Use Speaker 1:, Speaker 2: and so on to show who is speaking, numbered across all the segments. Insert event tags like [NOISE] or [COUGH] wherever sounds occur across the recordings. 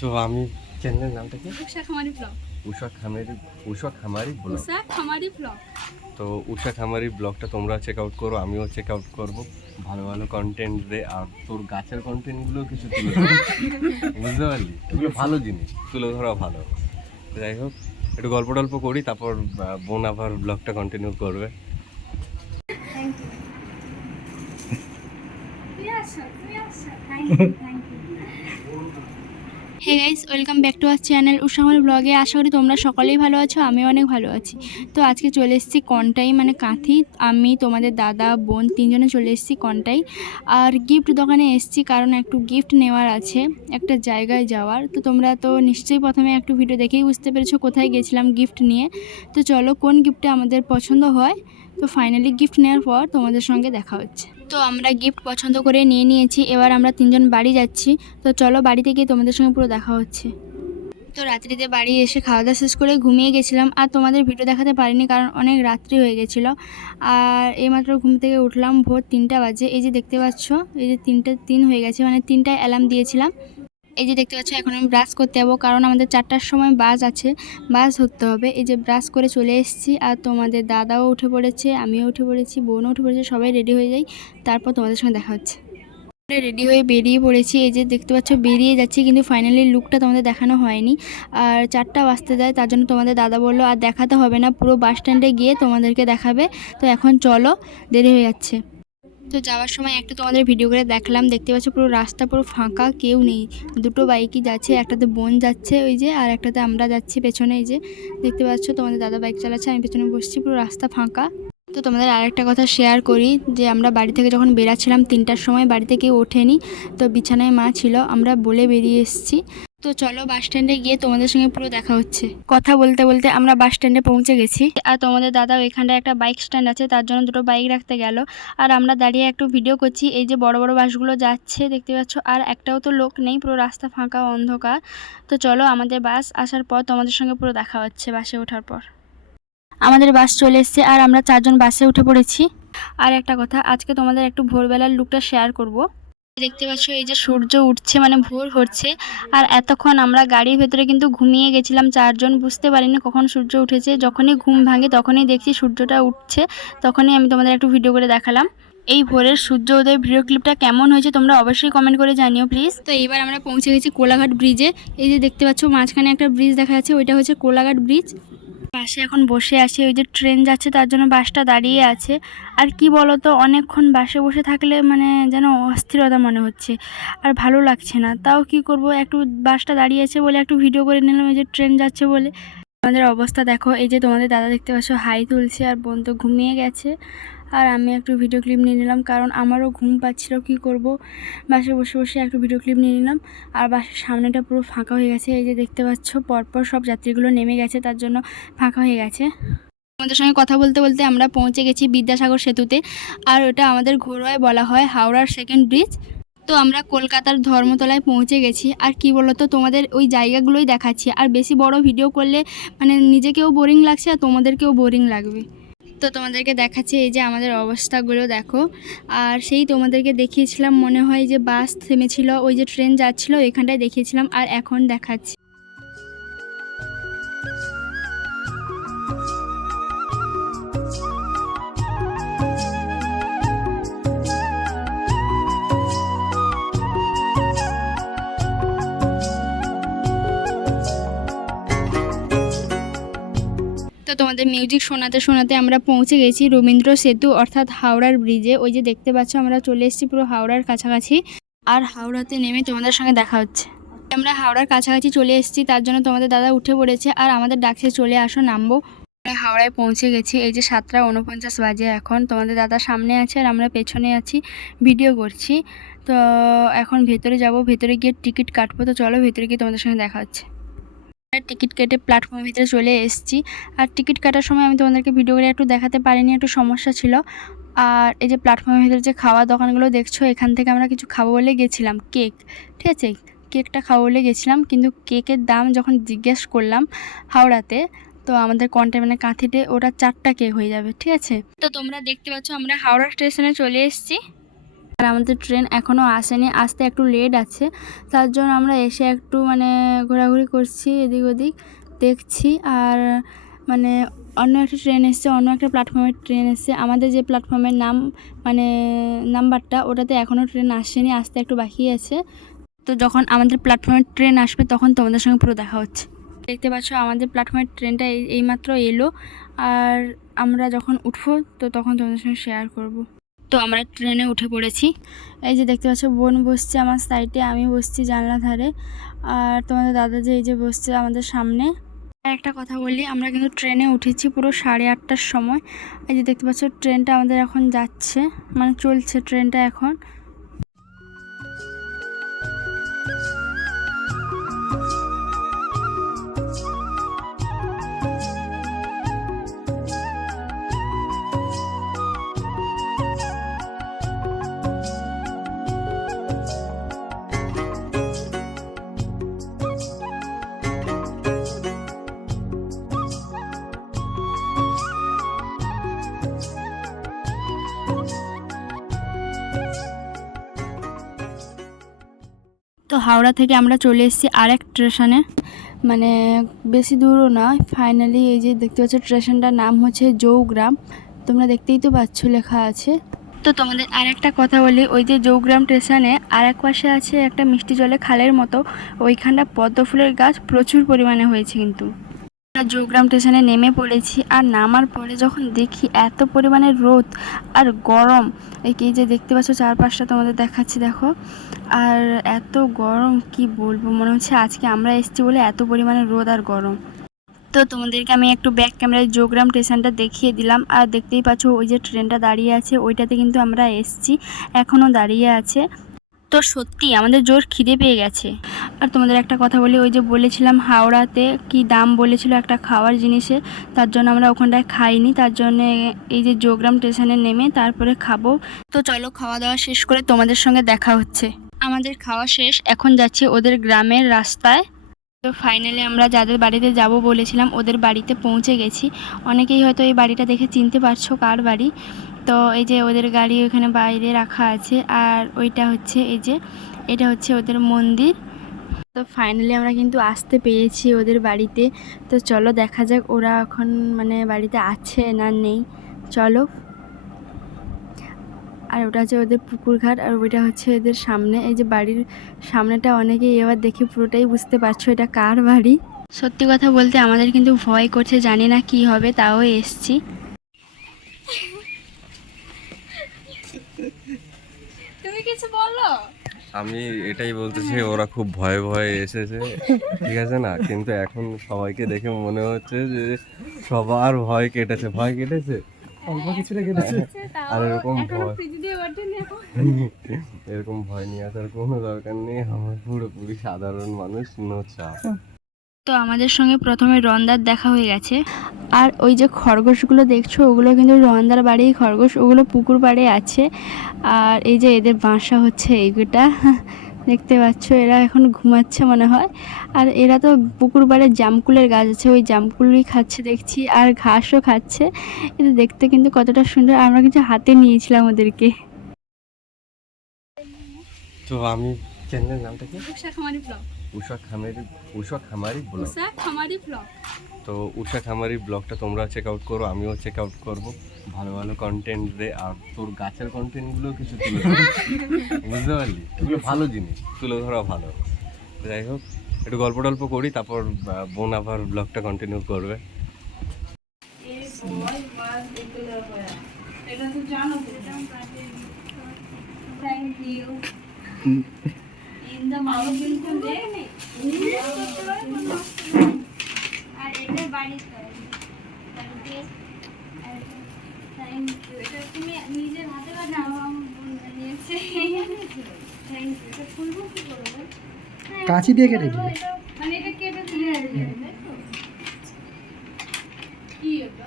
Speaker 1: তো আমি চ্যানেলের নামটা কি?
Speaker 2: উষা খামারি ব্লগ
Speaker 1: উষা খামারি উষা খামারি ব্লগ
Speaker 2: উষা খামারি ব্লগ
Speaker 1: তো উষা খামারি ব্লগটা তোমরা চেক আউট করো আমিও চেক আউট করব। ভালো ভালো কন্টেন্ট দে আর তোর গাছের কন্টেন্টগুলো কিছু তুলে [LAUGHS] বুঝতে পারলি? এগুলো ভালো জিনিস তুলে ধরা ভালো। যাই হোক একটু গল্প টল্প করি তারপর বোন আবার ব্লগটা কন্টিনিউ করবে।
Speaker 2: Hey guys welcome back to our channel উষামল ব্লগে আশা করি তোমরা সকলেই ভালো আছো, আমিও অনেক ভালো আছি। তো আজকে চলে এসেছি কনটাই মানে কাঁথি। আমি, তোমাদের দাদা, বোন তিনজনে চলে এসেছি কনটাই। আর গিফট দোকানে এসেছি কারণ একটু গিফট নেওয়ার আছে, একটা জায়গায় যাওয়ার। তো তোমরা তো নিশ্চয়ই প্রথমে একটু ভিডিও দেখেই বুঝতে পেরেছ কোথায় গেছিলাম গিফট নিয়ে। তো চলো, কোন গিফটটা আমাদের পছন্দ হয়? তো ফাইনালি গিফট নেওয়ার পর তোমাদের সঙ্গে দেখা হচ্ছে। তো আমরা গিফট পছন্দ করে নিয়ে নিয়েছি, এবার আমরা তিনজন বাড়ি যাচ্ছি। তো চলো বাড়িতে গিয়ে তোমাদের সঙ্গে পুরো দেখা হচ্ছে। তো রাত্রিতে বাড়ি এসে খাওয়া দাওয়া শেষ করে ঘুমিয়ে গেছিলাম, আর তোমাদের ভিডিও দেখাতে পারিনি কারণ অনেক রাত্রি হয়ে গেছিল। আর এইমাত্র ঘুম থেকে উঠলাম ভোর তিনটা বাজে, এই যে দেখতে পাচ্ছ, এই যে তিনটে তিন হয়ে গেছে মানে তিনটায় অ্যালার্ম দিয়েছিলাম। এই যে দেখতে পাচ্ছ, এখন আমি ব্রাশ করতে যাব, কারণ আমাদের চারটার সময় বাস আছে। বাস ধরতে হবে। এই যে ব্রাশ করে চলে এসেছি, আর তোমাদের দাদাও উঠে পড়েছে, আমিও উঠে পড়েছি, বোনও উঠে পড়েছে, সবাই রেডি হয়ে যাই। তারপর তোমাদের সঙ্গে দেখা হচ্ছে। রেডি হয়ে বেরিয়ে পড়েছি। এই যে দেখতে পাচ্ছ, বেরিয়ে যাচ্ছি, কিন্তু ফাইনালি লুকটা তোমাদের দেখানো হয়নি। আর চারটা বাজতে যায়, তার জন্য তোমাদের দাদা বলল, আর দেখাতে হবে না, পুরো বাস স্ট্যান্ডে গিয়ে তোমাদেরকে দেখাবে। তো এখন চলো, দেরি হয়ে যাচ্ছে। তো যাওয়ার সময় একটু তোমাদের ভিডিও করে দেখলাম, দেখতে পাচ্ছ পুরো রাস্তা পুরো ফাঁকা, কেউ নেই। দুটো বাইকই যাচ্ছে, একটাতে বোন যাচ্ছে ওই যে, আর একটাতে আমরা যাচ্ছি পেছনে এই যে। দেখতে পাচ্ছ তোমাদের দাদা বাইক চালাচ্ছে, আমি পেছনে বসছি, পুরো রাস্তা ফাঁকা। তো তোমাদের আরেকটা কথা শেয়ার করি, যে আমরা বাড়ি থেকে যখন বেরাচ্ছিলাম তিনটার সময় বাড়িতে কেউ ওঠেনি, তো বিছানায় মা ছিল, আমরা বলে বেরিয়ে এসেছি। তো চলো বাস স্ট্যান্ডে গিয়ে তোমাদের সঙ্গে পুরো দেখা হচ্ছে। কথা বলতে বলতে আমরা বাস স্ট্যান্ডে পৌঁছে গেছি। আর তোমাদের দাদা ওইখানটায় একটা বাইক স্ট্যান্ড আছে, তার জন্য দুটো বাইক রাখতে গেল। আর আমরা দাঁড়িয়ে একটু ভিডিও করছি, এই যে বড় বড় বাসগুলো যাচ্ছে, দেখতে পাচ্ছ? আর একটাও তো লোক নেই, পুরো রাস্তা ফাঁকা, অন্ধকার। তো চলো আমাদের বাস আসার পর তোমাদের সঙ্গে পুরো দেখা হচ্ছে বাসে ওঠার পর। আমাদের বাস চলে এসছে, আর আমরা চারজন বাসে উঠে পড়েছি। আর একটা কথা, আজকে তোমাদের একটু ভোরবেলার লুকটা শেয়ার করব। দেখতে পাচ্ছ, এই যে সূর্য উঠছে মানে ভোর হচ্ছে, আর এতক্ষণ আমরা গাড়ির ভেতরে কিন্তু ঘুমিয়ে গেছিলাম, চারজন বুঝতে পারিনি কখন সূর্য উঠেছে, যখনই ঘুম ভাঙে তখনই দেখছি সূর্যটা উঠছে, তখনই আমি তোমাদের একটু ভিডিও করে দেখালাম। এই ভোরের সূর্য উদয় ভিডিও ক্লিপটা কেমন হয়েছে তোমরা অবশ্যই কমেন্ট করে জানিও প্লিজ তো এইবার আমরা পৌঁছে গেছি কোলাঘাট ব্রিজে এই যে দেখতে পাচ্ছ, মাঝখানে একটা ব্রিজ দেখা যাচ্ছে, ওইটা হচ্ছে কোলাঘাট ব্রিজ বাসে এখন বসে আছে, ওই যে ট্রেন যাচ্ছে, তার জন্য বাসটা দাঁড়িয়ে আছে। আর কি বলো তো অনেকক্ষণ বাসে বসে থাকলে মানে যেন অস্থিরতা মনে হচ্ছে, আর ভালো লাগছে না। তাও কি করব, একটু বাসটা দাঁড়িয়ে আছে বলে একটু ভিডিও করে নিলাম এই যে ট্রেন যাচ্ছে বলে। তোমাদের অবস্থা দেখো, এই যে তোমাদের দাদা দেখতে পাচ্ছ, হাই তুলছে, আর বোন তো ঘুমিয়ে গেছে। আর আমি একটু ভিডিও ক্লিপ নিয়ে নিলাম, কারণ আমারও ঘুম পাচ্ছিল, কি করব? বাসে বসে বসে একটু ভিডিও ক্লিপ নিয়ে নিলাম, আর বাসের সামনেটা পুরো ফাঁকা হয়ে গেছে, এই যে দেখতে পাচ্ছ, পরপর সব যাত্রীগুলো নেমে গেছে, তার জন্য ফাঁকা হয়ে গেছে। আমাদের সঙ্গে কথা বলতে বলতে আমরা পৌঁছে গেছি বিদ্যাসাগর সেতুতে, আর ওটা আমাদের ঘরোয়ায় বলা হয় হাওড়ার সেকেন্ড ব্রিজ তো আমরা কলকাতার ধর্মতলায় পৌঁছে গেছি, আর কি বলতো, তোমাদের ওই জায়গাগুলোই দেখাচ্ছি, আর বেশি বড় ভিডিও করলে মানে নিজেকেও বোরিং লাগছে, আর তোমাদেরকেও বোরিং লাগবে। তো তোমাদেরকে দেখাচ্ছি এই যে আমাদের অবস্থাগুলো, দেখো। আর সেই তোমাদেরকে দেখিয়েছিলাম, মনে হয় যে বাস থেমেছিল, ওই যে ট্রেন যাচ্ছিল, এখানটায় দেখিয়েছিলাম, আর এখন দেখাচ্ছি। তো তোমাদের মিউজিক শোনাতে শোনাতে আমরা পৌঁছে গেছি রবীন্দ্র সেতু অর্থাৎ হাওড়ার ব্রিজে ওই যে দেখতে পাচ্ছ, আমরা চলে এসেছি পুরো হাওড়ার কাছাকাছি। আর হাওড়াতে নেমে তোমাদের সঙ্গে দেখা হচ্ছে। আমরা হাওড়ার কাছাকাছি চলে এসেছি, তার জন্য তোমাদের দাদা উঠে পড়েছে। আর আমাদের ডাকছে, চলে আসো, নামবো। হাওড়ায় পৌঁছে গেছি। এই যে সাতটা উনপঞ্চাশ বাজে এখন। তোমাদের দাদা সামনে আছে আর আমরা পেছনে আছি। ভিডিও করছি। তো এখন ভেতরে যাব, ভেতরে গিয়ে টিকিট কাটবো। তো চলো, ভেতরে গিয়ে তোমাদের সঙ্গে দেখা হচ্ছে। টিকিট কেটে প্ল্যাটফর্মের ভিতরে চলে এসেছি। আর টিকিট কাটার সময় আমি তোমাদেরকে ভিডিও করে একটু দেখাতে পারিনি, একটু সমস্যা ছিল। আর এই যে প্ল্যাটফর্মের ভিতরে যে খাওয়া দোকানগুলো দেখছ, এখান থেকে আমরা কিছু খাব বলে গেছিলাম, কেক। ঠিক আছে? কেকটা খাব বলে গেছিলাম, কিন্তু কেকের দাম যখন জিজ্ঞেস করলাম হাওড়াতে, তো আমাদের কন্টে মানে কাঁথিতে ওটা চারটা কেক হয়ে যাবে, ঠিক আছে? তো তোমরা দেখতে পাচ্ছ, আমরা হাওড়া স্টেশনে চলে এসেছি। আর আমাদের ট্রেন এখনও আসেনি, আসতে একটু লেট আছে। তার জন্য আমরা এসে একটু মানে ঘোরাঘুরি করছি এদিক ওদিক, দেখছি। আর মানে অন্য একটা ট্রেন এসছে, অন্য একটা প্ল্যাটফর্মের ট্রেন এসছে। আমাদের যে প্ল্যাটফর্মের নাম মানে নাম্বারটা ওটাতে এখনও ট্রেন আসেনি, আসতে একটু বাকি আছে। তো যখন আমাদের প্ল্যাটফর্মের ট্রেন আসবে, তখন তোমাদের সঙ্গে পুরো দেখা হচ্ছে। দেখতে পাচ্ছ, আমাদের প্ল্যাটফর্মের ট্রেনটা এই এইমাত্র এলো। আর আমরা যখন উঠবো, তো তখন তোমাদের সঙ্গে শেয়ার করব। তো আমরা ট্রেনে উঠে পড়েছি। এই যে দেখতে পাচ্ছ, বোন বসছে আমার সাইডে আমি বসছি জানলা ধারে। আর তোমাদের দাদা যে এই যে বসছে আমাদের সামনে। একটা কথা বলি, আমরা কিন্তু ট্রেনে উঠেছি পুরো সাড়ে আটটার সময়। এই যে দেখতে পাচ্ছ, ট্রেনটা আমাদের এখন যাচ্ছে মানে চলছে ট্রেনটা এখন। হাওড়া থেকে আমরা চলে এসেছি আরেক স্টেশনে। মানে বেশি দূরও নয়। ফাইনালি এই যে দেখতে পাচ্ছ স্টেশনটার নাম হচ্ছে জৌগ্রাম। তোমরা দেখতেই তো পাচ্ছ লেখা আছে। তো তোমাদের আর একটা কথা বলি, ওই যে জৌগ্রাম স্টেশনে আর এক পাশে আছে একটা মিষ্টি জলে খালের মতো। ওইখানটা পদ্ম ফুলের গাছ প্রচুর পরিমাণে হয়েছে কিন্তু। আমরা জৌগ্রাম স্টেশনে নেমে পড়েছি আর নামার পরে যখন দেখি এত পরিমাণে রোদ আর গরম, এই কি যে দেখতে পাচ্ছ চারপাশটা তোমাদের দেখাচ্ছি দেখো, আর এত গরম কি বলব, মনে হচ্ছে আজকে আমরা এসেছি বলে এত পরিমাণে রোদ আর গরম। তো তোমাদেরকে আমি একটু ব্যাক ক্যামেরায় যোগরাম স্টেশনটা দেখিয়ে দিলাম, আর দেখতেই পাচ্ছ ওই যে ট্রেনটা দাঁড়িয়ে আছে, ওইটাতে কিন্তু আমরা এসছি, এখনও দাঁড়িয়ে আছে। তো সত্যি আমাদের জোর খিদে পেয়ে গেছে। আর তোমাদের একটা কথা বলি, ওই যে বলেছিলাম হাওড়াতে কি দাম বলেছিল একটা খাওয়ার জিনিসে, তার জন্য আমরা ওখানটায় খাইনি, তার জন্য এই যে যোগরাম স্টেশনে নেমে তারপরে খাব। তো চলো খাওয়া দাওয়া শেষ করে তোমাদের সঙ্গে দেখা হচ্ছে। আমাদের খাওয়া শেষ, এখন যাচ্ছি ওদের গ্রামের রাস্তায়। তো ফাইনালি আমরা যাদের বাড়িতে যাব বলেছিলাম, ওদের বাড়িতে পৌঁছে গেছি। অনেকেই হয়তো এই বাড়িটা দেখে চিনতে পারছ কার বাড়ি। তো এই যে ওদের গাড়ি ওখানে বাইরে রাখা আছে, আর ওইটা হচ্ছে এই যে, এটা হচ্ছে ওদের মন্দির। তো ফাইনালি আমরা কিন্তু আসতে পেরেছি ওদের বাড়িতে। তো চলো দেখা যাক ওরা এখন মানে বাড়িতে আছে না নেই। চলো। আর ওটা হচ্ছে ওদের পুকুর ঘাট, আর ওইটা হচ্ছে এদের সামনে। এই যে বাড়ির সামনেটা অনেকেই এবার দেখে পুরোটাই বুঝতে পারছ এটা কার বাড়ি। সত্যি কথা বলতে আমাদের কিন্তু ভয় করছে, জানি না কি হবে, তাও এসছি তুমি কিছু বলো?
Speaker 1: আমি এটাই বলতেছি ওরা খুব ভয়ে ভয়ে এসেছে ঠিক আছে না? কিন্তু এখন সবাইকে দেখে মনে হচ্ছে যে সবার ভয় কেটেছে ভয় কেটেছে?
Speaker 3: অল্প কিছুটা কেটেছে।
Speaker 1: আর এরকম ভয়। এরকম ভয় নিয়ে আসার কোনো দরকার নেই। আমার পুরোপুরি সাধারণ মানুষ নো চাপ।
Speaker 2: তো আমাদের সঙ্গে প্রথমে রন্দার দেখা হয়ে গেছে। আর ওই যে খরগোশগুলো দেখছ ওগুলো কিন্তু রন্দার বাড়ির খরগোশ ওগুলো পুকুর পাড়ে আছে। আর এই যে এদের বাসা হচ্ছে এইগুটা [LAUGHS] দেখতে পাচ্ছ এরা এখন ঘুমাচ্ছে মনে হয়। আর এরা তো পুকুর পাড়ে জামকুলের গাছ আছে ওই জামকুলই খাচ্ছে দেখছি আর ঘাসও খাচ্ছে। এটা দেখতে কিন্তু কতটা সুন্দর আমরা কিছু হাতে নিয়েছিলাম ওদেরকে।
Speaker 1: তো আমি চ্যানেলের নামটা কি?
Speaker 2: উষা খামারি
Speaker 1: উষা খামারি ব্লগ।
Speaker 2: উষা খামারি ব্লগ।
Speaker 1: তো উষা খামারি ব্লগটা তোমরা চেক আউট করো আমিও চেক আউট করব। ভালো ভালো কন্টেন্ট দে আর তোর গাছের কন্টেন্টগুলো কিছু তুলে [LAUGHS] বুঝতে পারলি? এগুলো ভালো জিনিস তুলে ধরা ভালো। যাই হোক একটু গল্প টল্প করি তারপর বোন আবার ব্লগটা কন্টিনিউ করবে।
Speaker 2: আর এটা বাড়িতে এটা তুমি নিজের হাতে বানাও আমার বোন বানিয়েছে। থ্যাংক ইউ এটা কি করব?
Speaker 3: কাঁচি দিয়ে কেটে দিবি।
Speaker 2: মানে এটা কেটে দিলে কি ওটা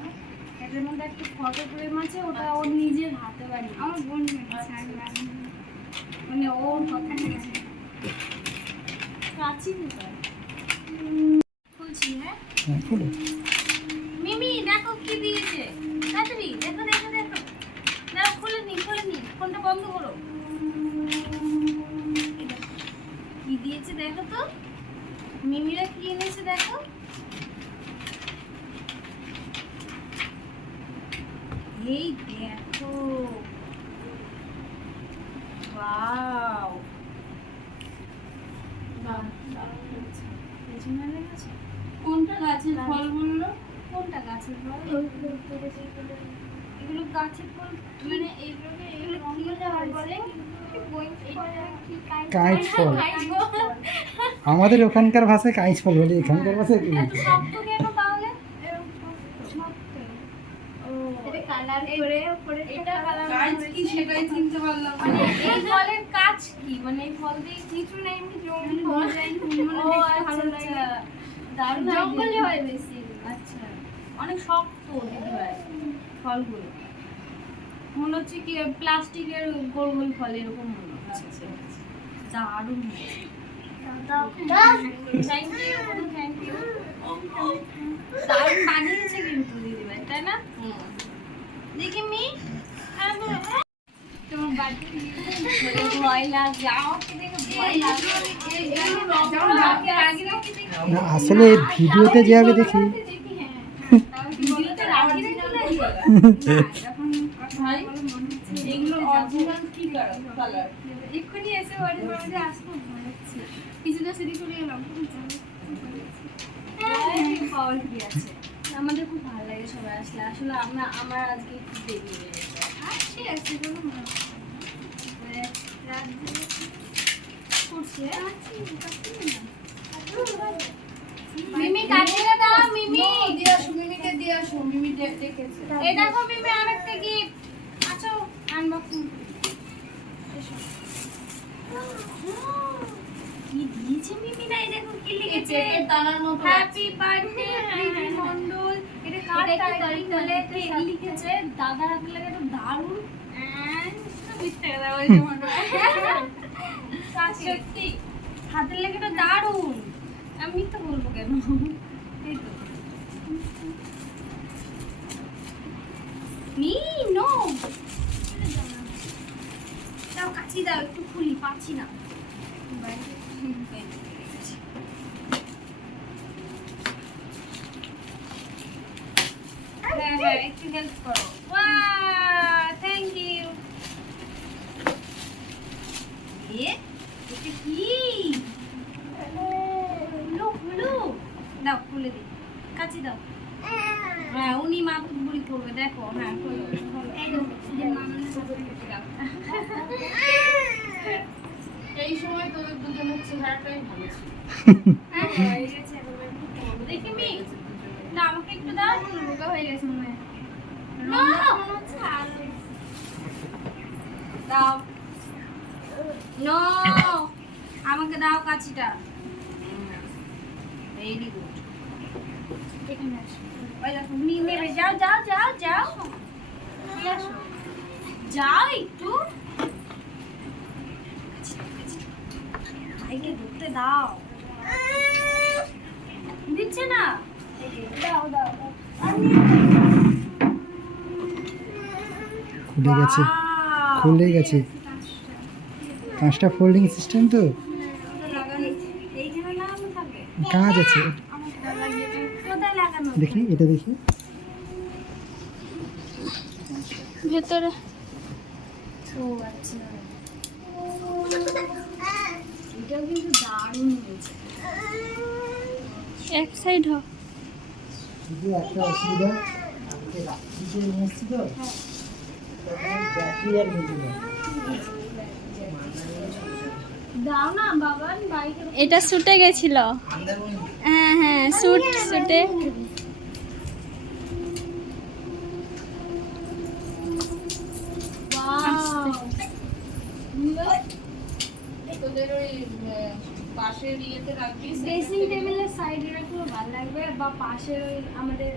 Speaker 2: এটার মধ্যে একটা ফটো ফ্রেম আছে ওটা ওর নিজের হাতে বানিয়ে আমার বোন মানে ওর কথা প্রাচীন খুলছি হ্যাঁ
Speaker 3: হ্যাঁ
Speaker 2: মিমি দেখো কি দিয়েছে। তাড়াতাড়ি দেখো দেখো দেখো। দাও খুলে নি খুলে নি। ফোনটা বন্ধ করো। কি দিয়েছে দেখো তো?
Speaker 4: মিমিরা কি এনেছে দেখো? এই দেখ। গাছের ফল এগুলো গাছের ফল মানে এগুলোকে এগুলো কি বলে
Speaker 3: কাইট ফল। আমাদের ওখানকার ভাষায় কাইচ ফল বলে এখানকার ভাষায় কি
Speaker 4: কাজ কি মানে এই ফলের কাজ কি? মানে এই ফল দিয়ে কিছু না জঙ্গল ফল মানে ভালো লাগে দারুণ জঙ্গলে হয় বেশি। অনেক শক্ত হয় ফলগুলো। মনে হচ্ছে কি প্লাস্টিকের গোল গোল ফল এরকম মনে হচ্ছে। দারুণ থ্যাংক ইউ দারুণ বানিয়েছে কিন্তু দিদিভাই তাই না? দেখি মি। তোমার বাড়িতে ভয় লাগে আমাকে দেখে ভয় লাগে
Speaker 3: আসলে ভিডিওতে যেভাবে দেখি
Speaker 4: আমাদের খুব ভালো লাগে সবাই আসলে আসলে আমরা আমার আজকে একটু দেরি হয়ে গেছে ঠিক আছে। কোনো রাত করছে মিমি কাটিয়ে দাও মিমি। দিয়ে আসো মিমিকে দিয়ে আসো মিমি ডেকেছে। এই দেখো মিমি আরেকটা গিফট আচ্ছা আনবক্সিং কি দিয়েছে মিমি? না এই দেখো কি লিখেছে। দানার মতো হ্যাপি বার্থডে মিমি মন্ডল এটা কার তারিখ বলে? কি লিখেছে? দাদা হাতে লাগে তো দারুণ এন্ড মিথ্যে কথা বলছে মন্ডল সত্যি। হাতের লেগে তো দারুণ। আমি তো বলব কেন? এই তো। নো। দাও একটু খুলি পাচ্ছি না হ্যাঁ হ্যাঁ একটু হেল্প করো ওয়াও থ্যাংক ইউ এ এটা কি খুলো খুলো দাও খুলে দিই কাছে দাও হ্যাঁ উনি মা বুড়ি করবে দেখো হ্যাঁ খোলো খোলো। হ্যাঁ, হয়ে আমাকে দাও রোগা হয়ে গেছে মনে হয় মনে কাছিটা যাও যাও যাও যাও নিয়ে আসো। যাও একটু। ভাইকে ধরতে দাও। দিচ্ছে না? দাও দাও
Speaker 3: খুলে গেছে। খুলে গেছে। কাঁচটা। ফোল্ডিং সিস্টেম তো? কাজ আছে। দেখি এটা দেখি।
Speaker 2: ভেতরে।
Speaker 4: ও আচ্ছা। এটাও কিন্তু দারুণ হয়েছে।
Speaker 2: এক সাইড হ।
Speaker 3: শুধু একটা অসুবিধা আমাকে রাত্রিতে নিয়ে এসছি তো। ব্যাটারি আর মিলছে না
Speaker 4: দাও না বাবান
Speaker 2: এটা শুটে গেছিল। হ্যাঁ হ্যাঁ শুট শুটে
Speaker 5: পাশের ইয়েতে রাখবি
Speaker 4: ড্রেসিং টেবিলের সাইডে রাখলে ভালো লাগবে বা পাশের ওই আমাদের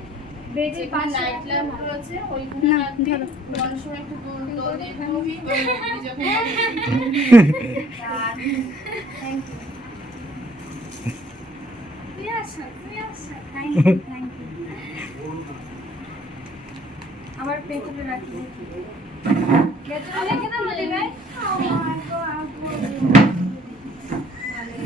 Speaker 4: বেডের পাশে
Speaker 5: লাইট ল্যাম্প আছে ওইখানে রাখবি। অনেক একটু দূর দূর দিয়ে ঘুরবি
Speaker 4: থ্যাংক [LAUGHS] ইউ আবার পেছনে রাখি। পেছনে রেখে দাও ভাই।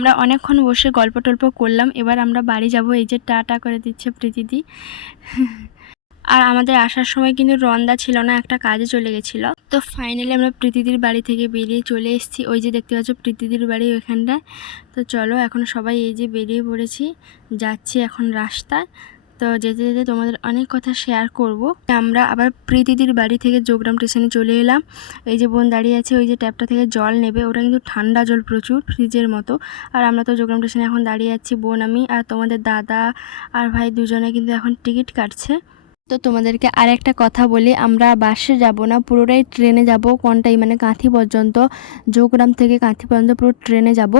Speaker 2: আমরা অনেকক্ষণ বসে গল্প টল্প করলাম, এবার আমরা বাড়ি যাব। এই যে টাটা করে দিচ্ছে প্রীতিদি আর আমাদের আসার সময় কিন্তু রন্দা ছিল না, একটা কাজে চলে গেছিল। তো ফাইনালি আমরা প্রীতিদির বাড়ি থেকে বেরিয়ে চলে এসেছি। ওই যে দেখতে পাচ্ছ প্রীতিদির বাড়ি ওইখানটায়। তো চলো, এখন সবাই এই যে বেরিয়ে পড়েছি। যাচ্ছি এখন রাস্তায়। তো যেতে যেতে তোমাদের অনেক কথা শেয়ার করব। আমরা আবার প্রীতিদির বাড়ি থেকে যোগরাম স্টেশনে চলে এলাম। এই যে বোন দাঁড়িয়ে আছে, ওই যে ট্যাপটা থেকে জল নেবে। ওটা কিন্তু ঠান্ডা জল প্রচুর ফ্রিজের মতো। আর আমরা তো যোগরাম স্টেশনে এখন দাঁড়িয়ে আছি, বোন আমি আর তোমাদের দাদা আর ভাই দুজনে কিন্তু এখন টিকিট কাটছে। তো তোমাদেরকে আর একটা কথা বলি, আমরা বাসে যাব না, পুরোটাই ট্রেনে যাব। কোনটাই মানে কাঁথি পর্যন্ত যোগগ্রাম থেকে কাঁথি পর্যন্ত পুরো ট্রেনে যাব।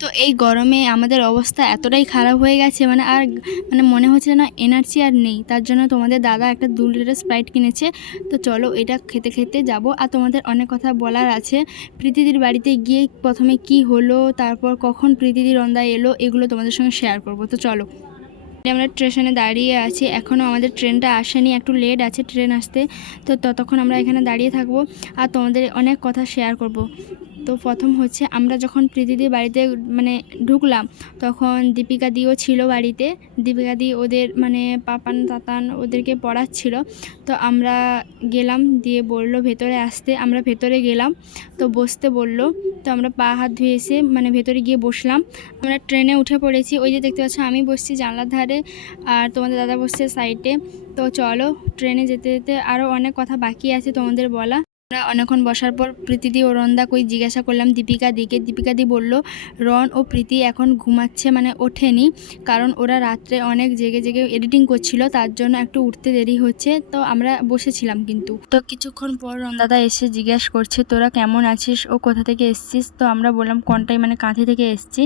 Speaker 2: তো এই গরমে আমাদের অবস্থা এতটাই খারাপ হয়ে গেছে মানে আর মানে মনে হচ্ছে না এনার্জি আর নেই। তার জন্য তোমাদের দাদা একটা দু লিটার স্প্রাইট কিনেছে। তো চলো এটা খেতে খেতে যাব। আর তোমাদের অনেক কথা বলার আছে। প্রীতিদির বাড়িতে গিয়ে প্রথমে কি হলো, তারপর কখন প্রীতিদি রন্দা এলো, এগুলো তোমাদের সঙ্গে শেয়ার করব। তো চলো। আমরা স্টেশনে দাঁড়িয়ে আছি এখনও আমাদের ট্রেনটা আসেনি, একটু লেট আছে ট্রেন আসতে। তো ততক্ষণ আমরা এখানে দাঁড়িয়ে থাকব। আর তোমাদের অনেক কথা শেয়ার করব। তো প্রথম হচ্ছে আমরা যখন প্রীতিদির বাড়িতে মানে ঢুকলাম, তখন দীপিকা দিও ছিল বাড়িতে। দীপিকা দি ওদের মানে পাপান, তাতান ওদেরকে পড়াচ্ছিল। তো আমরা গেলাম, দিয়ে বলল ভেতরে আসতে। আমরা ভেতরে গেলাম, তো বসতে বলল। তো আমরা পা হাত ধুয়ে এসে মানে ভেতরে গিয়ে বসলাম। আমরা ট্রেনে উঠে পড়েছি। ওই যে দেখতে পাচ্ছ, আমি বসছি জানলার ধারে আর তোমাদের দাদা বসছে সাইডে। তো চলো, ট্রেনে যেতে যেতে আরও অনেক কথা বাকি আছে তোমাদের বলা। আমরা অনেকক্ষণ বসার পর প্রীতিদি ও রন্দা কই জিজ্ঞাসা করলাম, দীপিকা দিকে দীপিকা দি বলল, রন ও প্রীতি এখন ঘুমাচ্ছে মানে ওঠেনি, কারণ ওরা রাত্রে অনেক জেগে জেগে এডিটিং করছিল, তার জন্য একটু উঠতে দেরি হচ্ছে, তো আমরা বসেছিলাম কিন্তু। তো কিছুক্ষণ পর রন্দাদা এসে জিজ্ঞাসা করছে, তোরা কেমন আছিস ও কোথা থেকে এসছিস? তো আমরা বললাম কোনটাই মানে কাঁথি থেকে এসছি?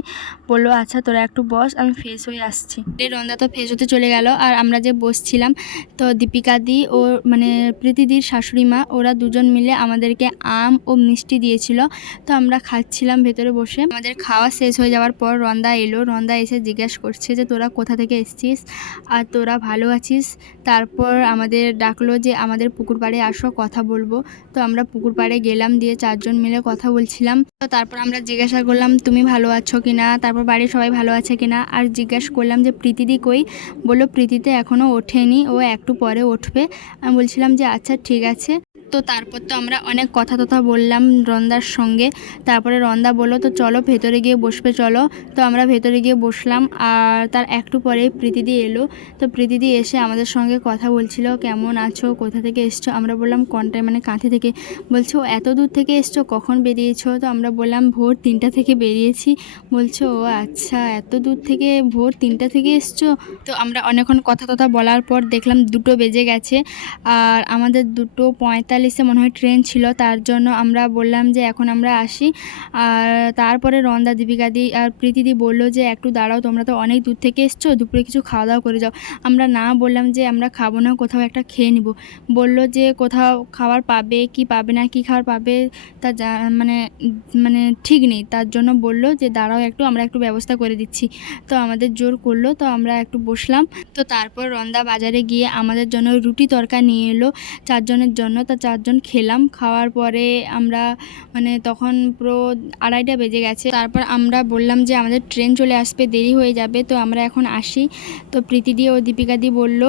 Speaker 2: বলল আচ্ছা তোরা একটু বস, আমি ফ্রেশ হয়ে আসছি। রন্দা তো ফ্রেশ হতে চলে গেল, আর আমরা যে বসছিলাম, তো দীপিকা দি ও মানে প্রীতিদির শাশুড়ি মা, ওরা দুজন মিলে আমাদেরকে আম ও মিষ্টি দিয়েছিল। তো আমরা খাচ্ছিলাম ভেতরে বসে। আমাদের খাওয়া শেষ হয়ে যাওয়ার পর রন্দা এলো। রন্দা এসে জিজ্ঞেস করছে যে, তোরা কোথা থেকে এসছিস? আর তোরা ভালো আছিস? তারপর আমাদের ডাকলো যে, আমাদের পুকুর পাড়ে আসো, কথা বলব। তো আমরা পুকুর পাড়ে গেলাম, দিয়ে চারজন মিলে কথা বলছিলাম। তো তারপর আমরা জিজ্ঞাসা করলাম, তুমি ভালো আছো কিনা? তারপর বাড়ির সবাই ভালো আছে কিনা? আর জিজ্ঞেস করলাম যে প্রীতিদি কই? বলল, প্রীতিতে এখনও ওঠেনি, ও একটু পরে উঠবে। আমি বলছিলাম যে আচ্ছা ঠিক আছে। তো তারপর তো আমরা অনেক কথা তথা বললাম রন্দার সঙ্গে। তারপরে রন্দা বলল, তো চলো ভেতরে গিয়ে বসবে, চলো। তো আমরা ভেতরে গিয়ে বসলাম আর তার একটু পরে প্রীতিদি এলো। তো প্রীতিদি এসে আমাদের সঙ্গে কথা বলছিল, কেমন আছো? কোথা থেকে এসছো? আমরা বললাম, কোনটায় মানে কাঁথি থেকে। বলছো এত দূর থেকে এসছো? কখন বেরিয়েছো? তো আমরা বললাম, ভোর তিনটা থেকে বেরিয়েছি। বলছো, ও আচ্ছা এত দূর থেকে ভোর তিনটা থেকে এসছো? তো আমরা অনেকক্ষণ কথা তথা বলার পর দেখলাম দুটো বেজে গেছে। আর আমাদের দুটো পঁয়তাল্লিশে মনে হয় ট্রেন ছিল, তার জন্য আমরা বললাম যে এখন আমরা আসি। আর তারপরে রন্দা দীপিকা দি আর প্রীতিদি বলল যে, একটু দাঁড়াও, তোমরা তো অনেক দূর থেকে এসছো, দুপুরে কিছু খাওয়া দাওয়া করে যাও। আমরা না বললাম যে, আমরা খাব না, কোথাও একটা খেয়ে নিব। বলল যে, কোথাও খাবার পাবে, কি পাবে না, কি খাবার পাবে, তা মানে মানে ঠিক নেই। তার জন্য বলল যে, দাঁড়াও একটু, আমরা একটু ব্যবস্থা করে দিচ্ছি। তো আমাদের জোর করল, তো আমরা একটু বসলাম। তো তারপর রন্দা বাজারে গিয়ে আমাদের জন্য রুটি তরকা নিয়ে এলো। চারজনের জন্য, তা চারজন খেলাম, খাওয়ার পরে আমরা মানে তখন পুরো আড়াইটা বেজে গেছে। তারপর আমরা বললাম যে আমাদের ট্রেন চলে আসবে দেরি হয়ে যাবে, তো আমরা এখন আসি। তো প্রীতি দিয়ে ও দীপিকা দি বলল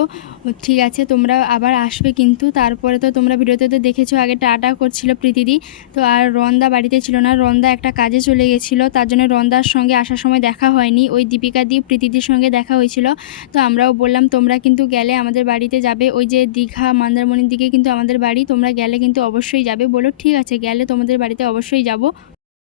Speaker 2: ঠিক আছে, তোমরা আবার আসবে কিন্তু। তারপরে তো তোমরা ভিডিওতে তো দেখেছ, আগে টাটা করছিল প্রীতিদি তো আর রন্দা বাড়িতে ছিল না, রন্দা একটা কাজে চলে গেছিল। তার জন্য রন্দার সঙ্গে আসার সময় দেখা হয়নি। ওই দীপিকা দি প্রীতিদির সঙ্গে দেখা হয়েছিল। তো আমরাও বললাম, তোমরা কিন্তু গেলে আমাদের বাড়িতে যাবে। ওই যে দীঘা, মন্দারমণির দিকে কিন্তু আমাদের বাড়ি, তোমরা গেলে কিন্তু অবশ্যই যাবে। বলো, ঠিক আছে, গেলে তোমাদের বাড়িতে অবশ্যই যাব।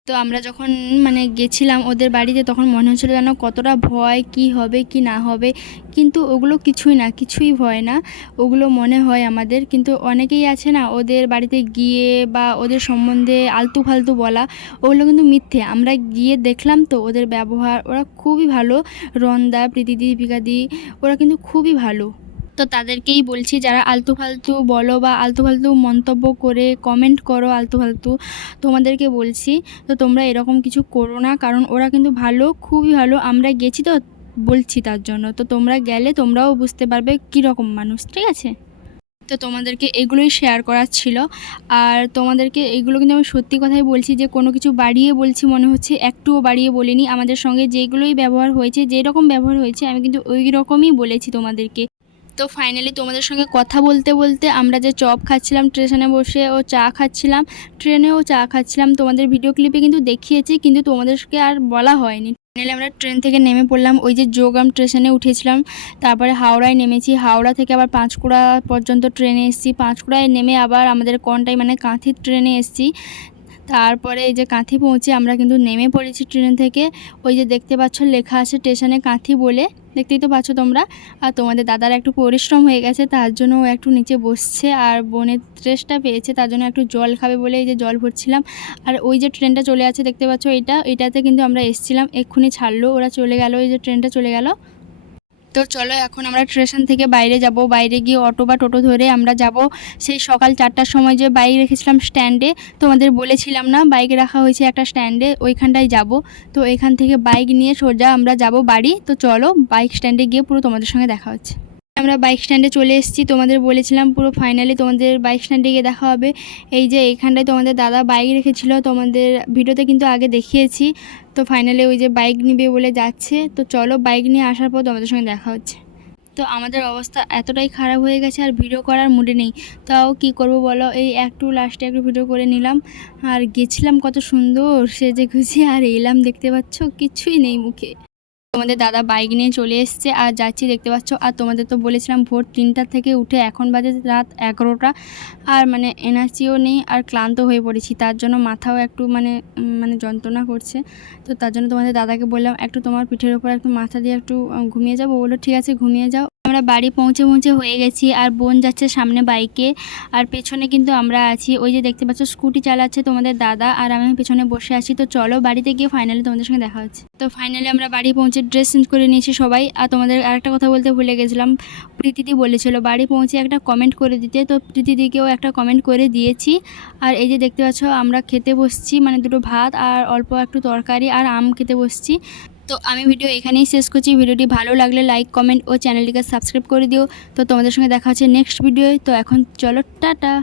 Speaker 2: তো আমরা যখন মানে গেছিলাম ওদের বাড়িতে, তখন মনে হচ্ছিল যেন কতটা ভয়, কি হবে, কি না হবে। কিন্তু ওগুলো কিছুই না, কিছুই ভয় না। ওগুলো মনে হয় আমাদের। কিন্তু অনেকেই আছে না, ওদের বাড়িতে গিয়ে বা ওদের সম্বন্ধে আলতু ফালতু বলা, ওগুলো কিন্তু মিথ্যে। আমরা গিয়ে দেখলাম তো, ওদের ব্যবহার, ওরা খুবই ভালো। রন্দা প্রীতিদি ভিকাদি ওরা কিন্তু খুবই ভালো। তো তাদেরকেই বলছি যারা আলতু ফালতু বলো বা আলতু ফালতু মন্তব্য করে কমেন্ট করো আলতু ফালতু, তোমাদেরকে বলছি। তো তোমরা এরকম কিছু করো না, কারণ ওরা কিন্তু ভালো, খুবই ভালো। আমরা গেছি তো বলছি তার জন্য। তো তোমরা গেলে তোমরাও বুঝতে পারবে কী রকম মানুষ, ঠিক আছে? তো তোমাদেরকে এগুলোই শেয়ার করার ছিল। আর তোমাদেরকে এগুলো কিন্তু আমি সত্যি কথাই বলছি যে, কোনো কিছু বাড়িয়ে বলছি মনে হচ্ছে, একটুও বাড়িয়ে বলিনি। আমাদের সঙ্গে যেগুলোই ব্যবহার হয়েছে, যেরকম ব্যবহার হয়েছে, আমি কিন্তু ওই রকমই বলেছি তোমাদেরকে। তো ফাইনালি তোমাদের সঙ্গে কথা বলতে বলতে আমরা যে চপ খাচ্ছিলাম, স্টেশনে বসে ও চা খাচ্ছিলাম ট্রেনেও চা খাচ্ছিলাম, তোমাদের ভিডিও ক্লিপে কিন্তু দেখিয়েছি, কিন্তু তোমাদেরকে আর বলা হয়নি। ফাইনালি আমরা ট্রেন থেকে নেমে পড়লাম, ওই যে যোগাম স্টেশনে উঠেছিলাম, তারপরে হাওড়ায় নেমেছি, হাওড়া থেকে আবার পাঁচকুড়া পর্যন্ত ট্রেনে এসেছি, পাঁচকুড়ায় নেমে আবার আমাদের কনটাই মানে কাঁথির ট্রেনে এসেছি। তারপরে এই যে কাঁথি পৌঁছে আমরা কিন্তু নেমে পড়েছি ট্রেন থেকে। ওই যে দেখতে পাচ্ছ, লেখা আছে স্টেশনে কাঁথি বলে। দেখতেই তো পাচ্ছ তোমরা। আর তোমাদের দাদার একটু পরিশ্রম হয়ে গেছে, তার জন্য ও একটু নিচে বসছে আর বোনের ট্রেসটা পেয়েছে, তার জন্য একটু জল খাবে বলে এই যে জল ভরছিলাম। আর ওই যে ট্রেনটা চলে আছে, দেখতে পাচ্ছ এটা? এটাতে কিন্তু আমরা এসছিলাম, এক্ষুনি ছাড়লো, ওরা চলে গেল এই যে ট্রেনটা চলে গেল। তো চলো এখন আমরা স্টেশন থেকে বাইরে যাব। বাইরে গিয়ে অটো বা টোটো ধরে আমরা যাব। সেই সকাল চারটার সময় যে বাইক রেখেছিলাম স্ট্যান্ডে তোমাদের বলেছিলাম না বাইক রাখা হয়েছে একটা স্ট্যান্ডে ওইখানটায় যাব। তো এখান থেকে বাইক নিয়ে সোজা আমরা যাব বাড়ি। তো চলো বাইক স্ট্যান্ডে গিয়ে পুরো তোমাদের সঙ্গে দেখা হচ্ছে। আমরা বাইক স্ট্যান্ডে চলে এসেছি। তোমাদের বলেছিলাম পুরো ফাইনালি তোমাদের বাইক স্ট্যান্ডে গিয়ে দেখা হবে। এই যে এইখানটায় তোমাদের দাদা বাইক রেখেছিল, তোমাদের ভিডিওতে কিন্তু আগে দেখিয়েছি। তো ফাইনালি ওই যে বাইক নিবে বলে যাচ্ছে। তো চলো বাইক নিয়ে আসার পর তোমাদের সঙ্গে দেখা হচ্ছে। তো আমাদের অবস্থা এতটাই খারাপ হয়ে গেছে আর ভিডিও করার মুডে নেই। তাও কি করব বলো? এই একটু লাস্টে একটু ভিডিও করে নিলাম। আর গেছিলাম কত সুন্দর সেজে গুজে আর এলাম দেখতে পাচ্ছ, কিছুই নেই মুখে। তোমাদের দাদা বাইক নিয়ে চলে এসছে, আর যাচ্ছি দেখতে পাচ্ছ, আর তোমাদের তো বলেছিলাম ভোর তিনটা থেকে উঠে এখন বাজে রাত এগারোটা, আর মানে এনার্জিও নেই, আর ক্লান্ত হয়ে পড়েছি, তার জন্য মাথাও একটু মানে মানে যন্ত্রণা করছে, তো তার জন্য তোমাদের দাদাকে বললাম, একটু তোমার পিঠের ওপর একটু মাথা দিয়ে একটু ঘুমিয়ে যাব বলল, ঠিক আছে, ঘুমিয়ে যাও। আমরা বাড়ি পৌঁছে পৌঁছে হয়ে গেছি আর বোন যাচ্ছে সামনে বাইকে। আর পেছনে কিন্তু আমরা আছি। ওই যে দেখতে পাচ্ছ, স্কুটি চালাচ্ছে তোমাদের দাদা আর আমি পেছনে বসে আছি। তো চলো বাড়িতে গিয়ে ফাইনালি তোমাদের সঙ্গে দেখা হচ্ছে। তো ফাইনালি আমরা বাড়ি পৌঁছে ড্রেস চেঞ্জ করে নিয়েছি সবাই। আর তোমাদের আরেকটা কথা বলতে ভুলে গেছিলাম। প্রীতিদি বলেছিল, বাড়ি পৌঁছে একটা কমেন্ট করে দিতে। তো প্রীতিদিকেও একটা কমেন্ট করে দিয়েছি। আর এই যে দেখতে পাচ্ছ, আমরা খেতে বসছি মানে দুটো ভাত আর অল্প একটু তরকারি আর আম খেতে বসছি। তো আমি ভিডিও এখানেই শেষ করছি। ভিডিওটি ভালো লাগলে লাইক কমেন্ট ও চ্যানেলটিকে সাবস্ক্রাইব করে দিও। তো তোমাদের সঙ্গে দেখা হচ্ছে নেক্সট ভিডিওয় তো এখন চলো, টাটা!